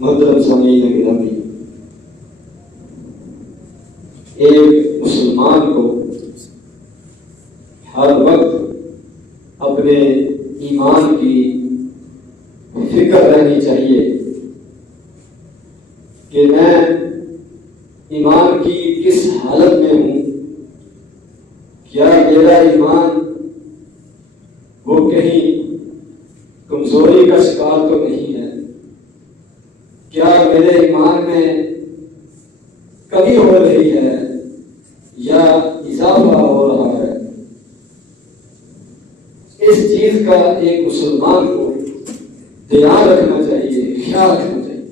محترم سامعین گرامی، ایک مسلمان کو ہر وقت اپنے ایمان کی فکر رہنی چاہیے کہ میں ایمان کی کس حالت میں ہوں، کیا میرا ایمان وہ کہیں کمزوری کا شکار تو نہیں ہے، کیا میرے ایمان میں کمی ہو رہی ہے یا اضافہ ہو رہا ہے۔ اس چیز کا ایک مسلمان کو دھیان رکھنا چاہیے، خیال رکھنا چاہیے،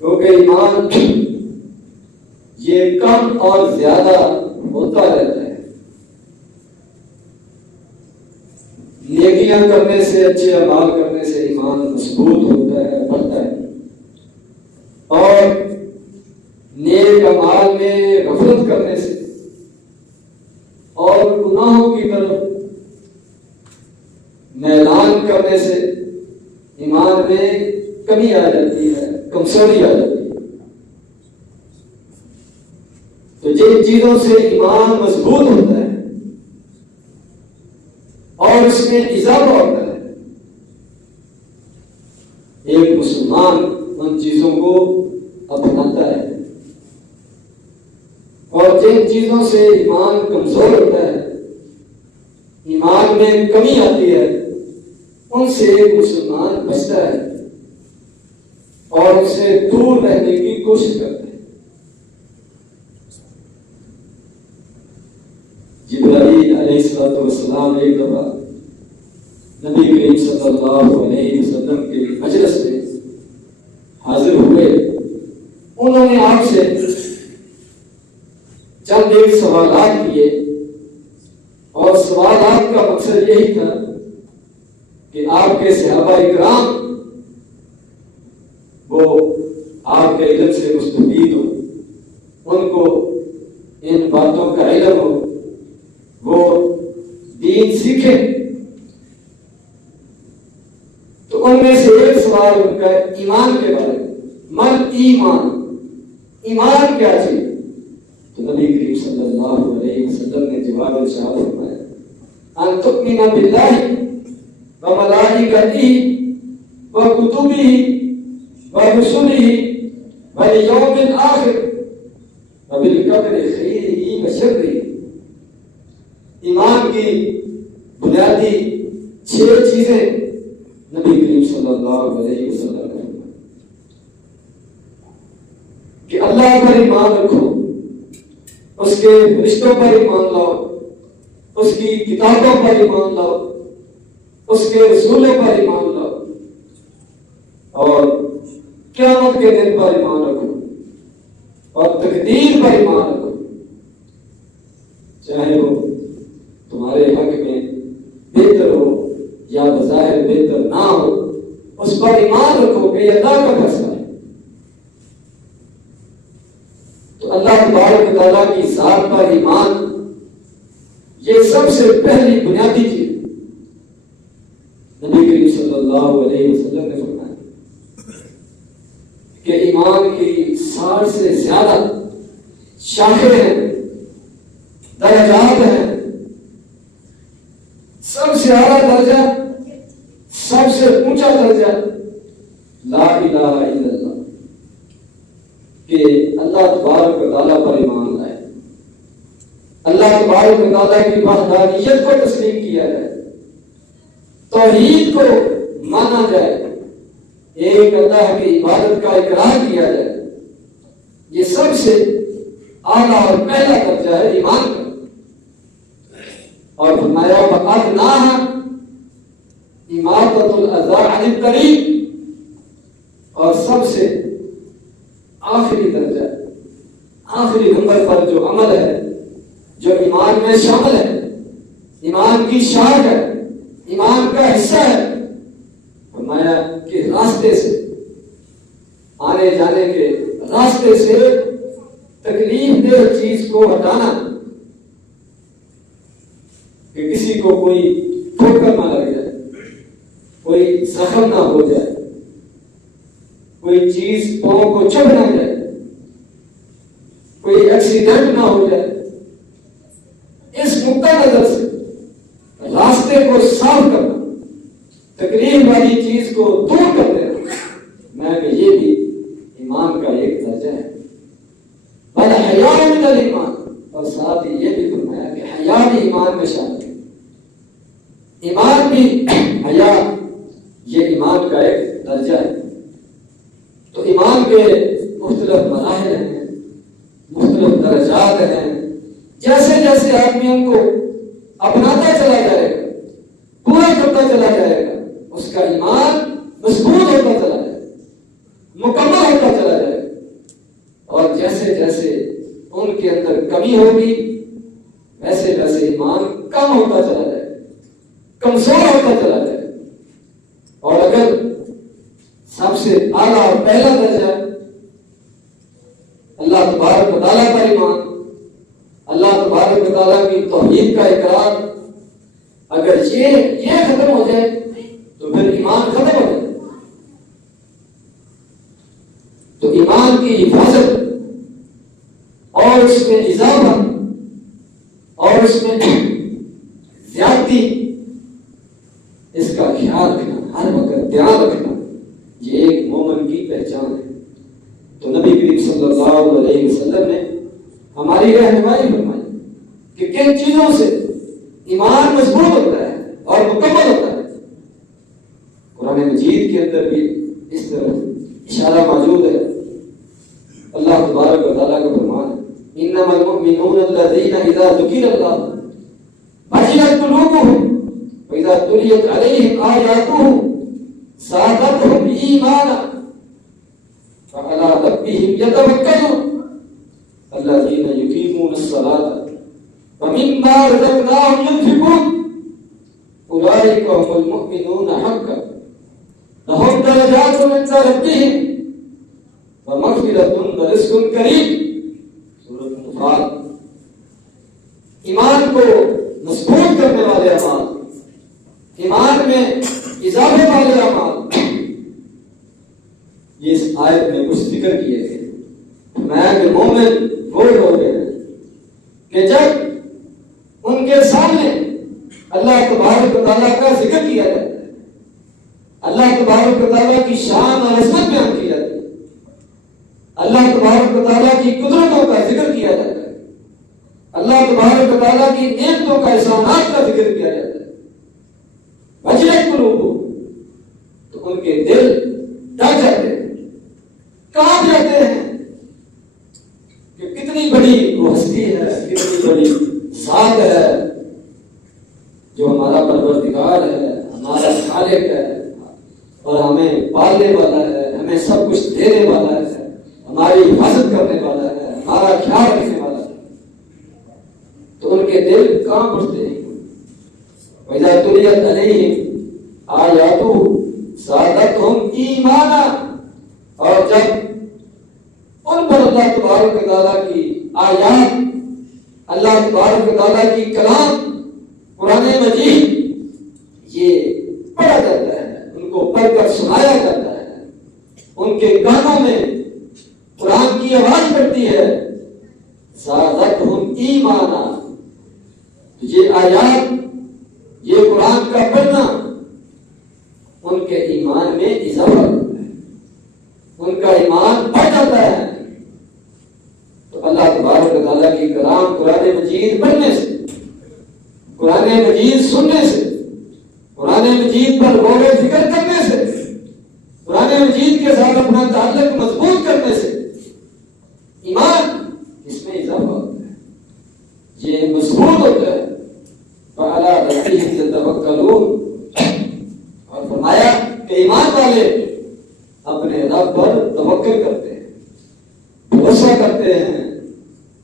کیونکہ ایمان یہ کم اور زیادہ ہوتا رہتا ہے۔ نیکیاں کرنے سے، اچھے اعمال کرنے سے ایمان مضبوط ہوتا ہے، بڑھتا ہے، اور نیک اعمال میں غفلت کرنے سے اور گناہوں کی طرف میلان کرنے سے ایمان میں کمی آ جاتی ہے، کمزوری آ جاتی ہے۔ تو جن چیزوں سے ایمان مضبوط ہوتا ہے اور اس میں اضافہ ہوتا ہے، ایک مسلمان ان چیزوں کو اپناتا ہے، اور جن چیزوں سے ایمان کمزور ہوتا ہے، ایمان میں کمی آتی ہے، ان سے ایک مسلمان بچتا ہے اور ان سے دور رہنے کی کوشش کرتا ہے۔ جبرائیل علیہ السلام ایک دفعہ نبی کریم صلی اللہ علیہ وسلم کے مجلس میں حاضر ہوئے۔ انہوں نے آپ سے چند ایک سوالات کیے، اور سوالات کا مقصد یہی تھا کہ آپ کے صحابہ اکرام وہ آپ کے علم سے مستفید ہو، ان کو ان باتوں کا علم ہو، وہ دین سیکھیں۔ تو ان میں سے ایک سوال ان کا ایمان کے بارے میں، من ایمان، ایمان کیا چیز؟ تو نبی کریم صلی اللہ علیہ وسلم نے جواب ارشاد فرمایا، ان تؤمن باللہ وملائکتہ وکتبہ ورسلہ والیوم الآخر وبالقدر خیرہ وشرہ۔ ایمان کی بنیادی 6 چیزیں نبی کریم صلی اللہ علیہ وسلم نے فرمایا کہ اللہ پر ایمان رکھو، اس کے فرشتوں پر ایمان لاؤ، اس کی کتابوں پر ایمان لاؤ، اس کے رسولوں پر ایمان لاؤ، اور قیامت کے دن پر ایمان رکھو، اور تقدیر پر ایمان رکھو، چاہے وہ تمہارے حق میں بہتر ہو یا بظاہر بہتر نہ ہو، اس پر ایمان رکھو کہ یہ اللہ کا فیصلہ ہے۔ تو اللہ تبارک و تعالیٰ کی ذات پر ایمان یہ سب سے پہلی بنیادی چیز نبی کریم صلی اللہ علیہ وسلم نے فرمایا کہ ایمان کی 60 سے زیادہ شاخیں ہیں، درجات ہیں۔ سب سے اعلیٰ درجہ، سب سے اونچا درجہ لا الہ الا اللہ، کہ اللہ تبارک و تعالیٰ پر ایمان لائے، اللہ تبارک و تعالیٰ کی وحدانیت کو تسلیم کیا جائے، توحید کو مانا جائے، ایک اللہ کی عبادت کا اقرار کیا جائے۔ یہ سب سے اعلیٰ اور پہلا درجہ ہے ایمان کا۔ اور فرمایا وَأَدْنَاهَا إِمَاطَةُ الْأَذَىٰ عَنِ الطَّرِيقِ، اور سب سے آخری درجہ، آخری نمبر پر جو عمل ہے، جو ایمان میں شامل ہے، ایمان کی شاخ ہے، ایمان کا حصہ ہے، فرمایا کہ راستے سے، آنے جانے کے راستے سے تکلیف دہ چیز کو ہٹانا، کہ کسی کو کوئی ٹھوکر نہ لگ جائے، کوئی زخم نہ ہو جائے، کوئی چیز پاؤں کو چبھ نہ جائے، کوئی ایکسیڈنٹ نہ ہو جائے، اس نقطہ نظر سے راستے کو صاف کرنا، تکلیف والی چیز کو دور کر دینا، میں کہ یہ بھی ایمان کا ایک درجہ ہے۔ حیا من الایمان، اور ساتھ ہی یہ بھی فرمایا کہ حیا بھی ایمان میں شامل ہے۔ ایمان بھی حیا یہ ایمان کا ایک درجہ ہے۔ تو ایمان کے مختلف مراحل ہیں، مختلف درجات ہیں، جیسے جیسے آدمی ان کو اپناتا چلا جائے گا، پورا کرتا چلا جائے گا، اس کا ایمان مضبوط ہوتا چلا جائے گا، مکمل ہوتا چلا جائے گا، اور جیسے جیسے ان کے اندر کمی ہوگی ویسے ویسے ایمان کم ہوتا چلا جائے گا، کمزور ہوتا چلا جائے گا۔ اور اگر سب سے اعلیٰ اور پہلا درجہ اللہ تبارک و تعالیٰ پر ایمان، اللہ تبارک و تعالیٰ کی توحید کا اقرار، اگر یہ ختم ہو جائے تو پھر ایمان ختم ہو جائے۔ تو ایمان کی حفاظت اور اس میں اضافہ اور اس میں زیادتی، اس کا خیال رکھنا، ہر وقت دھیان رکھنا، یہ ایک مومن کی پہچان ہے۔ تو نبی کریم صلی اللہ علیہ وسلم نے ہماری رہنمائی فرمائی کہ کن چیزوں سے ایمان مضبوط ہوتا ہے اور مکمل ہوتا ہے۔ قرآن مجید کے اندر بھی اس طرح اشارہ موجود ہے۔ اللہ تبارک و تعالیٰ کا فرمان ہے، انما المؤمنون الذین اذا ذکر اللہ وجلت قلوبهم واذا تلیت علیہم آیاتہ زادتهم ایمانا وعلی ربهم یتوکلون الذین یقیمون الصلاة ومما رزقناهم ينفقون اولئک هم المؤمنون حقا لهم درجات عند ربهم ومغفرۃ ورزق کریم۔ سورۃ الانفال۔ ایمان کو مضبوط کرنے والے اعمال، ایمان میں اضافے والے اعمال، یہ اس آیت میں کچھ ذکر کیے گئے۔ میں کہ مومن وہ لوگ ہیں کہ جب ان کے سامنے اللہ تبارک و تعالیٰ کا ذکر کیا جاتا ہے، اللہ تبارک و تعالیٰ کی شان اور عظمت بیان کی جاتی ہے، اللہ تبارک و تعالیٰ کی قدرتوں کا ذکر کیا جاتا ہے، اللہ تبارک و تعالیٰ کی نعمتوں کا احسانات کا ذکر کیا جاتا ہے، وجلت قلوبہم، تو ان کے دل ڈر جاتے ہیں، کانپ جاتے ہیں کہ کتنی بڑی وہ ہستی ہے، کتنی بڑی ذات ہے جو ہمارا پروردگار ہے، ہمارا خالق ہے، اور ہمیں پالنے والا ہے، ہمیں سب کچھ دینے والا ہے، ہماری حفاظت کرنے والا ہے، ہمارا خیال رکھنے والا ہے۔ تو ان کے دل کہاں پڑتے ہیں؟ وَإِذَا تُلِيَتْ عَلَيْهِمْ آیَاتُهُ زَادَتْهُمْ ایمانا، اور جب ان پر اللہ تبارک و تعالیٰ کی آیات، اللہ تبارک و تعالیٰ کی کلام قرآن مجید یہ پڑھا جاتا ہے، ان کو پڑھ کر سنایا جاتا ہے، ان کے کانوں میں قرآن کی آواز پڑتی ہے، زادتہم ایمانا، یہ آیات، یہ قرآن کا پڑھنا ان کے ایمان میں اضافہ کرتا ہے، ان کا ایمان بڑھ جاتا ہے۔ تو اللہ تبارک و تعالیٰ کی کلام قرآن مجید پڑھنے سے، قرآن مجید سننے سے، قرآن مجید پر غور و فکر کرنے سے، قرآن مجید کے ساتھ اپنا تعلق مضبوط کرنے سے ایمان اس میں اضافہ ہوتا ہے، یہ مضبوط ہوتا ہے۔ وَعَلَىٰ رَبِّهِمْ يَتَوَكَّلُونَ، اور فرمایا کہ ایمان والے اپنے رب پر توکل کرتے ہیں، بھروسہ کرتے ہیں،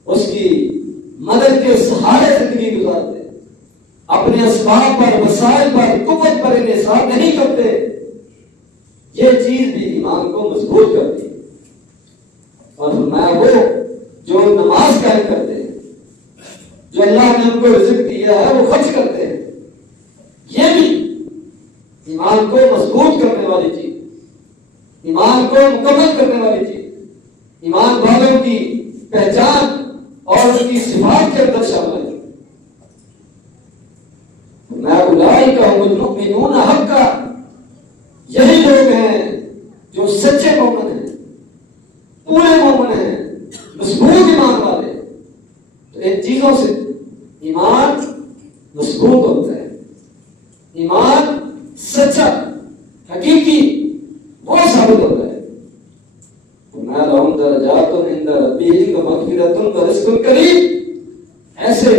اس کی مدد کے سہارے زندگی گزارتے ہیں، اپنے اسباب پر، وسائل پر، قوت پر انحصار نہیں کرتے۔ یہ چیز بھی ایمان کو مضبوط کرتی ہے۔ اور فرمایا وہ جو نماز قائم کرتے ہیں، جو اللہ نے ان کو رزق دیا ہے وہ خرچ کرتے ہیں، یہ بھی ایمان کو مضبوط کرنے والی چیز، ایمان ایمان کو مکمل کرنے والی چیز، ایمان والوں کی پہچان اور ان کی صفات کے اندر شامل ہے۔ میں اولئک هم المؤمنون حقا، یہی لوگ ہیں جو سچے مومن ہیں، پورے مومن ہیں، مضبوط ایمان والے۔ تو ان چیزوں سے ایمان مضبوط ہوتا ہے، ایمان سچا حقیقی وہ ثابت ہوتا ہے۔ وَمَا لَهُمْ دَرَجَاتٌ عِندَ رَبِّهِمْ وَمَغْفِرَةٌ وَرِزْقٌ كَرِيمٌ، ایسے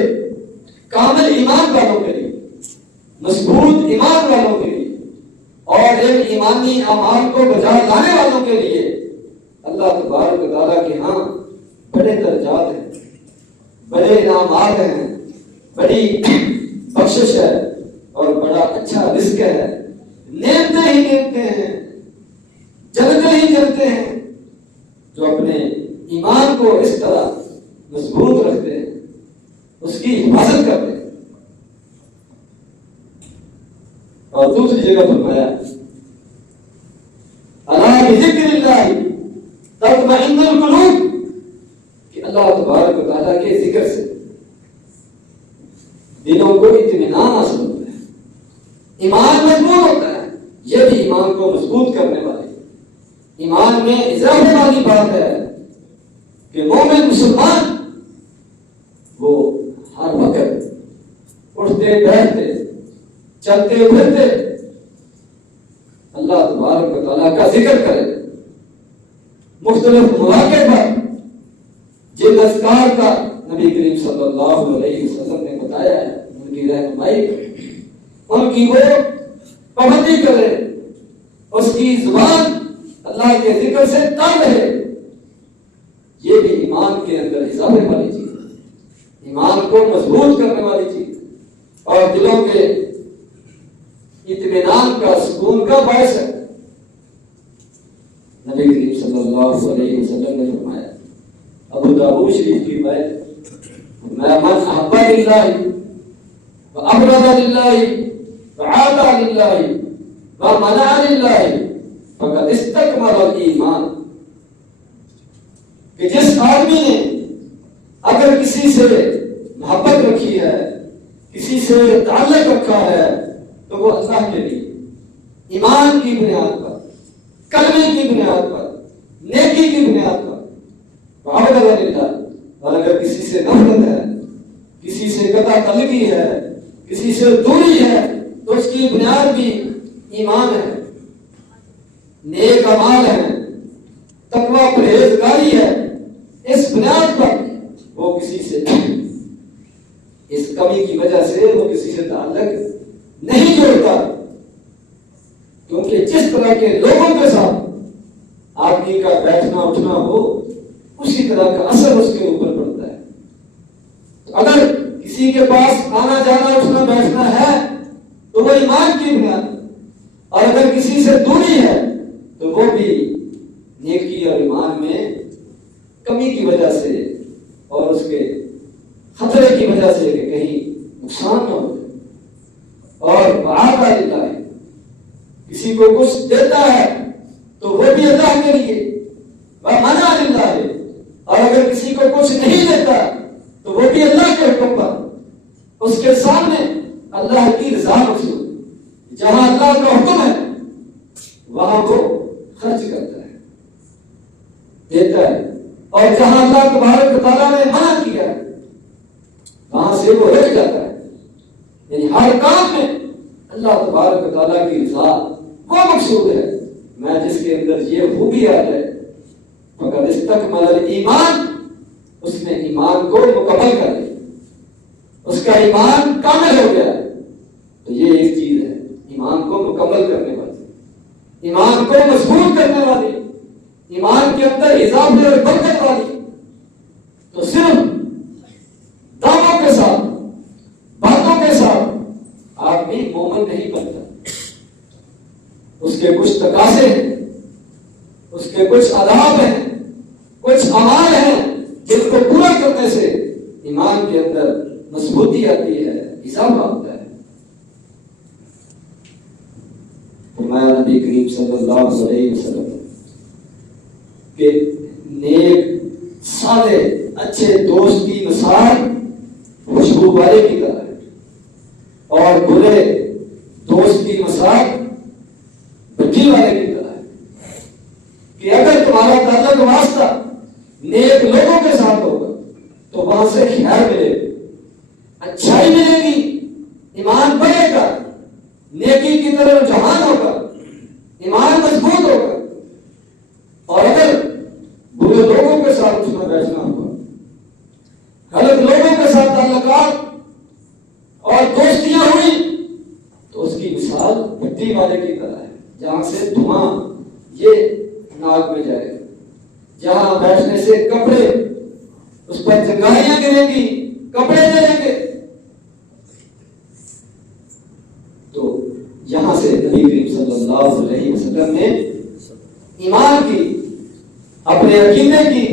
کامل ایمان والوں کے لیے، مضبوط ایمان والوں کے لیے اور ان ایمانی اعمال کو بجا لانے والوں کے لیے اللہ تبارک و تعالیٰ کے ہاں بڑے درجات ہیں، بڑے انعامات ہیں، بڑی بخشش ہے اور بڑا اچھا رزق ہے، نعمتیں ہی نعمتیں ہیں، جنتیں ہی جنتیں ہیں، جو اپنے ایمان کو اس طرح مضبوط رکھتے ہیں، اس کی حفاظت کرتے ہیں۔ اور دوسری جگہ فرمایا الا بذکر اللہ تطمئن القلوب، کہ اللہ تبارک و تعالیٰ کے ذکر سے دلوں کو اطمینان حاصل ہوتا ہے، ایمان مضبوط ہوتا ہے۔ یہ بھی ایمان کو مضبوط کرنے والی، ایمان میں اضافے والی بات ہے کہ مومن مسلمان وہ ہر وقت اٹھتے بیٹھتے چلتے پھرتے اللہ تبارک و تعالیٰ کا ذکر کرے، مختلف مواقع پر جن اذکار کا نبی کریم صلی اللہ علیہ وسلم نے بتایا ہے ان کی رہنمائی کرے، ان کی وہ پابندی کرے، اس کی زبان اللہ کے ذکر سے تر رہے۔ یہ بھی ایمان کے اندر اضافے والی چیز ہے، ایمان کو مضبوط کرنے والی چیز اور دلوں کے اطمینان کا، سکون کا باعث ہے۔ نبی کریم صلی اللہ علیہ وسلم نے فرمایا، ابو داؤد شریف کی روایت، میں من احب للہ وابغض للہ وعادى للہ ومنع للہ فقد استکمل الایمان، کہ جس آدمی نے اگر کسی سے محبت رکھی ہے، کسی سے تعلق رکھا ہے، تو وہ اللہ کے لیے ایمان کی بنیاد پر، کلمے کی بنیاد پر، نیکی کی بنیاد پر وعبد للہ، اور اگر کسی سے نفرت ہے، کسی سے قطع تعلقی ہے، کسی سے دوری ہے، تو اس کی بنیاد بھی ایمان ہے، نیک اعمال ہے، تقوی پرہیزگاری ہے، اس بنیاد پر وہ کسی سے اس کمی کی وجہ سے وہ کسی سے تعلق نہیں جوڑتا، کیونکہ جس طرح کے لوگوں کے ساتھ آدمی کا بیٹھنا اٹھنا ہو اسی طرح کا اثر اس کے اوپر پڑتا ہے۔ تو اگر کسی کے پاس آنا جانا اٹھنا بیٹھنا ہے تو وہ ایمان کی بنیاد، اور اگر کسی سے دوری ہے تو وہ بھی نیکی اور ایمان میں کمی کی وجہ سے اور اس کے خطرے کی وجہ سے کہ کہیں نقصان نہ ہو۔ اور وعدہ دیتا ہے، کسی کو کچھ دیتا ہے تو وہ بھی اللہ کے لیے، ومنع للہ، اور اگر کسی کو کچھ نہیں دیتا تو وہ بھی اللہ کے حکم پر، اس کے سامنے اللہ کی رضا مقصود، جہاں اللہ کا حکم ہے وہاں وہ خرچ کرتا ہے، دیتا ہے، اور جہاں اللہ تبارک و تعالیٰ نے منع کیا ہے وہاں سے وہ رک جاتا ہے۔ یعنی ہر کام میں اللہ تبارک و تعالیٰ کی رضا وہ مقصود ہے۔ میں جس کے اندر یہ خوبی آ جائے فقد استکمل الایمان، اس نے ایمان کو مکمل کر لیا، اس کا ایمان کامل ہو گیا۔ تو یہ ایک چیز ہے ایمان کو مکمل کرنے والی، ایمان کو مضبوط کرنے والی، ایمان کے اندر اضافے اور برکت والی۔ تو صرف دعووں کے ساتھ، باتوں کے ساتھ آدمی مومن نہیں بنتا، اس کے کچھ تقاضے ہیں، اس کے کچھ آداب ہیں، کچھ اعمال ہیں جن کو پورا کرنے سے ایمان کے اندر مضبوطی آتی ہے، اضافہ ہوتا ہے۔ فرمایا نبی کریم صلی اللہ علیہ وسلم، کہ نیک سادے اچھے دوست کی مثال خوشبو والے کی طرح ہے، اور برے دوست کی مثال بھٹی والے کی طرح ہے، کہ اگر تمہارا تعلق واسطہ نیک لوگوں کے ساتھ ہوگا تو وہاں سے خیر ملے گی، اچھائی ملے گی، ایمان بڑھے گا، نیکی کی طرف رجحان ہوگا، ایمان مضبوط ہوگا۔ اور اگر برے لوگوں کے ساتھ اٹھنا بیٹھنا ہوگا، غلط لوگوں کے ساتھ تعلقات اور دوستیاں ہوئی، تو اس کی مثال بھٹی والے کی طرح ہے، جہاں سے دھواں یہ ناک میں جائے گا، جہاں بیٹھنے سے کپڑے اس پر چنگاریاں گریں گی، کپڑے جلیں گے۔ تو یہاں سے نبی کریم صلی اللہ علیہ وسلم نے ایمان کی، اپنے عقیدے کی،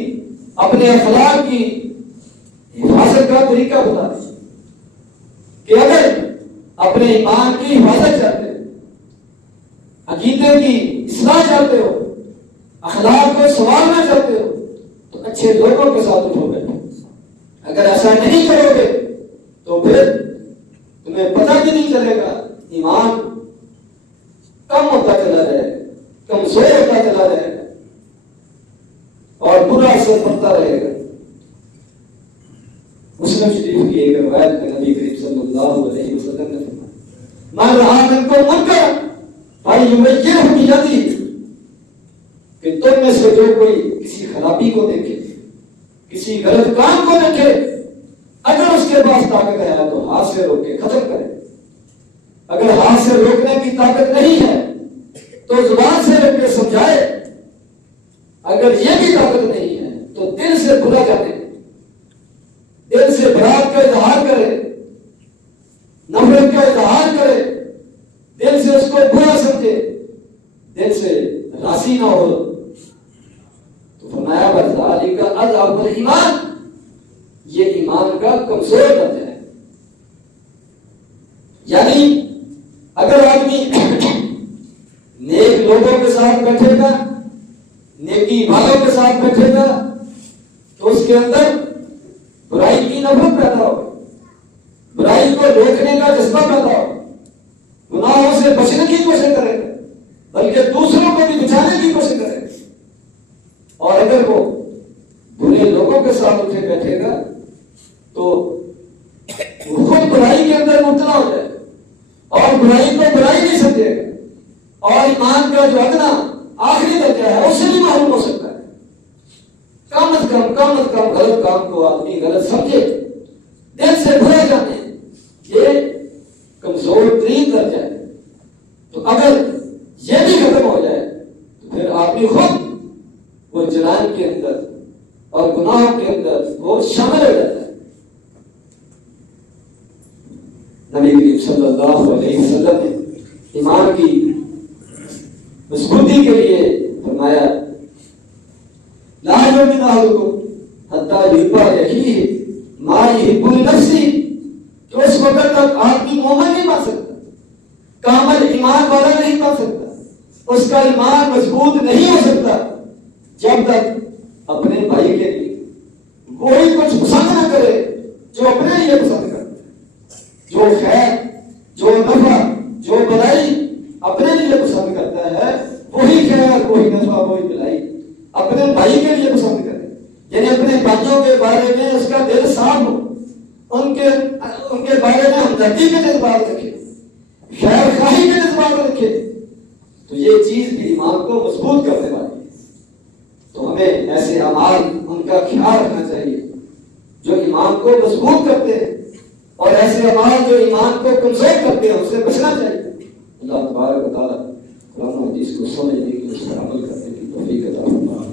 اپنے اخلاق کی حفاظت کا طریقہ بتا دیا کہ اگر اپنے ایمان کی حفاظت چاہتے ہو، عقیدے کی اصلاح چاہتے ہو، اخلاق کو سنوارنا چاہتے ہو، تو اچھے لوگوں کے ساتھ اٹھو بیٹھو۔ اگر ایسا نہیں کرو گے تو پھر تمہیں پتہ بھی نہیں چلے گا، ایمان کم ہوتا چلا جائے گا، کمزور ہوتا چلا جائے گا، اور برا اثر پڑتا رہے گا۔ مسلم شریف کی ایک روایت میں نبی کریم صلی اللہ علیہ وسلم نے فرمایا، من رہا منکم منکرا فلیغیرہ بیدہ، کہ تم میں سے جو کوئی کسی خرابی کو دیکھے، کسی غلط کام کو دیکھے، اگر اس کے پاس طاقت ہے تو ہاتھ سے روک کے ختم کرے، اگر ہاتھ سے روکنے کی طاقت نہیں ہے تو زبان سے روک کے سمجھائے، اگر یہ بھی طاقت نہیں ہے تو دل سے بھلا جانے، دل سے برات کا اظہار کرے، نفرت کا اظہار کرے، دل سے اس کو برا سمجھے، دل سے راضی نہ ہو، تو فرمایا بذالک اضعف الایمان، یہ ایمان کا کمزور درجہ ہے۔ یعنی اگر آدمی نیک لوگوں کے ساتھ بیٹھے گا، نیکی والوں کے ساتھ بیٹھے گا، تو اس کے اندر برائی کی نفرت پیدا ہو، برائی کو روکنے کا جذبہ پیدا ہو، گناہوں سے بچنے کی کوشش کرے گا، بلکہ دوسروں کو بھی بچانے کی کوشش کرے گا۔ اور اگر وہ برے لوگوں کے ساتھ اٹھے بیٹھے گا تو وہ خود برائی کے اندر مبتلا ہو جائے اور برائی کو برائی نہیں سمجھے گا، اور ایمان کا جو ادنا آخری درجہ ہے اس سے بھی معلوم ہو سکتا ہے۔ کم از کم غلط کام کو آدمی غلط سمجھے، دل سے بھلا جانے، یہ کمزور ترین درجہ ہے۔ تو اگر یہ بھی ختم ہو جائے تو پھر آدمی خود وہ جرائم کے اندر اور گناہ کے اندر وہ شامل ہو جاتا ہے۔ نبی کریم صلی اللہ علیہ وسلم نے ایمان کی مضبوطی کے لیے فرمایا، لا یؤمن احدکم حتی یحب لاخیہ ما یحب لنفسہ، تو اس وقت تک آدمی مومن نہیں بن سکتا، کامل ایمان والا نہیں بن سکتا، اس کا ایمان مضبوط نہیں ہو سکتا جب تک اپنے بھائی کے لیے کوئی کچھ پسند نہ کرے جو اپنے لیے پسند کرتا ہے، جو خیر، جو نفع، جو بھلائی اپنے لیے پسند کرتا ہے، وہی خیر، وہی نفع، وہی بھلائی اپنے بھائی کے لیے پسند کرے۔ یعنی اپنے بھائیوں کے بارے میں اس کا دل صاف ہو، ان کے بارے میں ہمدردی کے جذبات رکھے، خیر خواہی کے جذبات رکھے، تو یہ چیز بھی ایمان کو مضبوط کرنے والی ہے۔ تو ہمیں ایسے اعمال ان کا خیال رکھنا چاہیے جو ایمان کو مضبوط کرتے ہیں، اور ایسے اعمال جو ایمان کو کمزور کرتے ہیں اس سے بچنا چاہیے۔ اللہ تبارک و تعالیٰ قرآن و حدیث کو سمجھنے کی، اس پر عمل کرنے کی توفیق عطا فرمائے۔